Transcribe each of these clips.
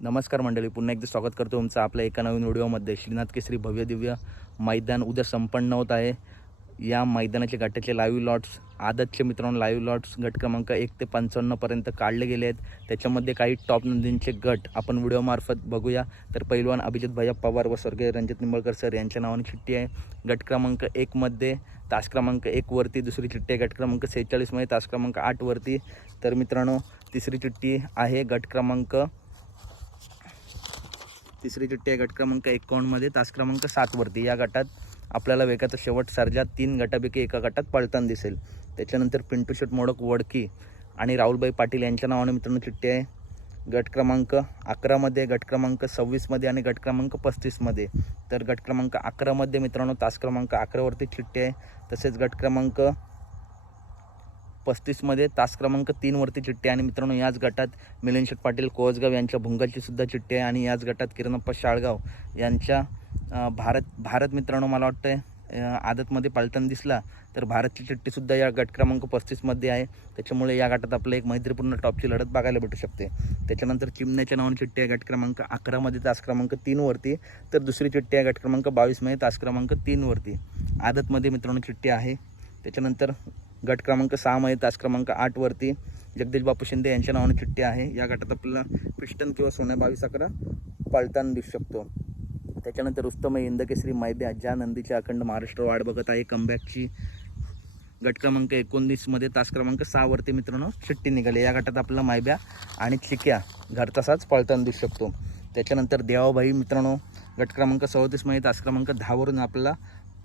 नमस्कार मंडळी पुन्हा एकदा स्वागत करतो तुमचं आपल्या एका नवीन व्हिडिओमध्ये. श्रीनाथ केसरी भव्य दिव्य मैदान उद्या संपन्न होत आहे. या मैदानाचे गटाचे लाईव्ह लॉट्स आदतचे मित्रांनो लाईव्ह लॉट्स गट क्रमांक एक ते पंचावन्नपर्यंत काढले गेले आहेत. त्याच्यामध्ये काही टॉप नोंदींचे गट आपण व्हिडिओमार्फत बघूया. तर पैलवान अभिजित भैया पवार व स्वर्गीय रणजित निंबळकर सर यांच्या नावाने चिठ्ठी आहे. गट क्रमांक एकमध्ये तास क्रमांक एकवरती दुसरी चिठ्ठी आहे. गट क्रमांक सेहेचाळीसमध्ये तास क्रमांक आठवरती तर मित्रांनो तिसरी चिठ्ठी आहे. गट क्रमांक तिसरी चिठ्ठी आहे गट क्रमांक एकावन्नमध्ये. तास क्रमांक सातवरती या गटात आपल्याला वेगाचा शेवट सर्जा तीन गटापैकी एका गटात पळताना दिसेल. त्याच्यानंतर पिंटू शेट मोडक वडकी आणि राहुलबाई पाटील यांच्या नावाने मित्रांनो चिठ्ठी आहे. गट क्रमांक अकरामध्ये गट क्रमांक सव्वीसमध्ये आणि गट क्रमांक पस्तीसमध्ये. तर गट क्रमांक अकरामध्ये मित्रांनो तास क्रमांक अकरावरती चिठ्ठी आहे. तसेच गट क्रमांक पस्तीसमध्ये तास क्रमांक तीनवरती चिठ्ठी आणि मित्रांनो याच गटात मिलिंद शेठ पाटील कोसगाव यांच्या भुंगाची सुद्धा चिठ्ठी आहे. आणि याच गटात किरणप्पा शाळगाव यांच्या भारत भारत मित्रांनो मला वाटतं आदतमध्ये पालताना दिसला तर भारतची चिठ्ठीसुद्धा या गट क्रमांक पस्तीसमध्ये आहे. त्याच्यामुळे या गटात आपलं एक मैत्रीपूर्ण टॉपची लढत बघायला भेटू शकते. त्याच्यानंतर चिमण्याच्या नावाने चिठ्ठी आहे गट क्रमांक अकरामध्ये तास क्रमांक तीनवरती तर दुसरी चिठ्ठी आहे गट क्रमांक बावीसमध्ये तास क्रमांक तीनवरती आदतमध्ये मित्रांनो चिठ्ठी आहे. त्याच्यानंतर गट क्रमांक सहामध्ये तास क्रमांक आठवरती जगदीश बापू शिंदे यांच्या नावाने चिठ्ठी आहे. या गटात आपल्याला पिस्टन किंवा सोन्या बावीस अकरा पालताना दिसू शकतो. त्याच्यानंतर उत्तम इंदकेसरी मैद्या ज्या नंदीच्या अखंड महाराष्ट्र वाट बघत आहे. कमबॅकची गट क्रमांक एकोणीसमध्ये तास क्रमांक सहावरती मित्रांनो चिठ्ठी निघाली. या गटात आपल्याला मायब्या आणि चिक्या घर तसाच पळताना दिसू शकतो. त्याच्यानंतर देवाबाई मित्रांनो गट क्रमांक सदतीसमध्ये तास क्रमांक दहावरून आपल्याला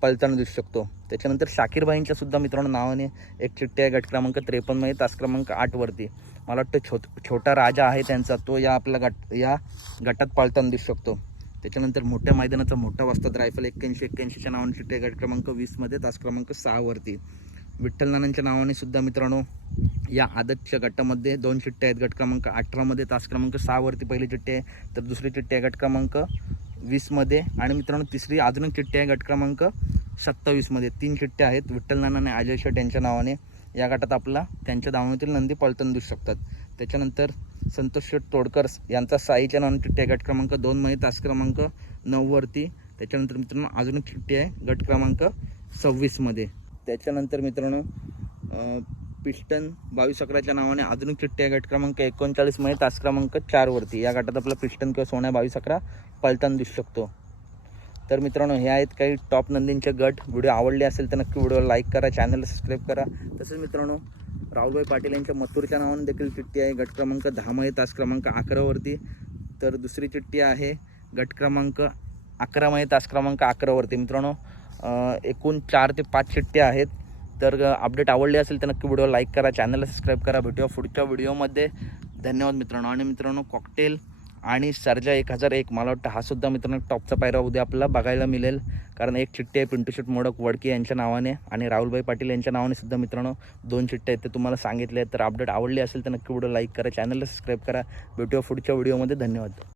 पळताना दिसू शकतो. त्याच्यानंतर शाकीरबाईंच्या सुद्धा मित्रांनो नावाने एक चिठ्ठी आहे गट क्रमांक त्रेपन्नमध्ये तास क्रमांक आठवरती मला वाटतं छोट छोटा राजा आहे त्यांचा तो या आपल्या गट या गटात पळताना दिसू शकतो. त्याच्यानंतर मोठ्या मैदानाचा मोठा वाजतात रायफल एक्क्याऐंशी एक्क्याऐंशीच्या नावाने चिठ्ठी आहे गट क्रमांक वीसमध्ये तास क्रमांक सहावरती विठ्ठल नानांच्या नावाने सुद्धा मित्रांनो या आदतच्या गटामध्ये दोन चिठ्ठ्या आहेत गट क्रमांक अठरामध्ये तास क्रमांक सहावरती पहिली चिठ्ठी आहे तर दुसरी चिठ्ठी आहे गट क्रमांक वीसमध्ये आणि मित्रांनो तिसरी अजून एक चिठ्ठी आहे गट क्रमांक सत्तावीसमध्ये. तीन चिठ्ठ्या आहेत. विठ्ठल नाना आणि अजय शेट यांच्या नावाने या गटात आपला त्यांच्या दावणीतील नंदी पळताना दिसू शकतात. त्याच्यानंतर संतोष शेट तोडकर यांचा साईच्या नावाने चिठ्ठी आहे. गट क्रमांक दोनमध्ये तास क्रमांक नऊवरती त्याच्यानंतर मित्रांनो अजून एक चिठ्ठी आहे गट क्रमांक सव्वीसमध्ये. त्याच्यानंतर मित्रांनो पिस्टन बावीस अकराच्या नावाने आधुनिक चिठ्ठी आहे. गट क्रमांक एकोणचाळीसमध्ये तास क्रमांक चारवरती या गटात आपला पिस्टन किंवा सोन्या बावीस अकरा पळताना दिसू शकतो. तर मित्रांनो हे आहेत काही टॉप नंदींचे गट. व्हिडिओ आवडले असेल तर नक्की व्हिडिओला लाईक करा चॅनलला सबस्क्राईब करा. तसेच मित्रांनो राहुलभाई पाटील यांच्या मथुरच्या नावाने देखील चिठ्ठी आहे. गट क्रमांक दहामध्ये तास क्रमांक अकरावरती तर दुसरी चिठ्ठी आहे गट क्रमांक अकरामध्ये तास क्रमांक अकरावरती मित्रांनो एकूण चार ते पाच चिठ्ठ्या आहेत. तर अपडेट आवडले असेल तर नक्की व्हिडिओ लाईक करा चॅनलला सबस्क्राईब करा. भेटूया पुढच्या व्हिडिओमध्ये. धन्यवाद मित्रांनो. आणि मित्रांनो कॉकटेल आणि सर्जा एक हजार एक. मला वाटतं हा सुद्धा मित्रांनो टॉपचा पायरा उद्या आपल्याला बघायला मिळेल. कारण एक चिठ्ठी आहे पिंटू शेट मोडक वडके यांच्या नावाने आणि राहुलभाई पाटील यांच्या नावाने सुद्धा मित्रांनो दोन चिठ्ठ्या आहेत. ते तुम्हाला सांगितले आहेत. तर अपडेट आवडली असेल तर नक्की व्हिडिओ लाईक करा चॅनलला सबस्क्राईब करा. भेटूया पुढच्या व्हिडिओमध्ये. धन्यवाद.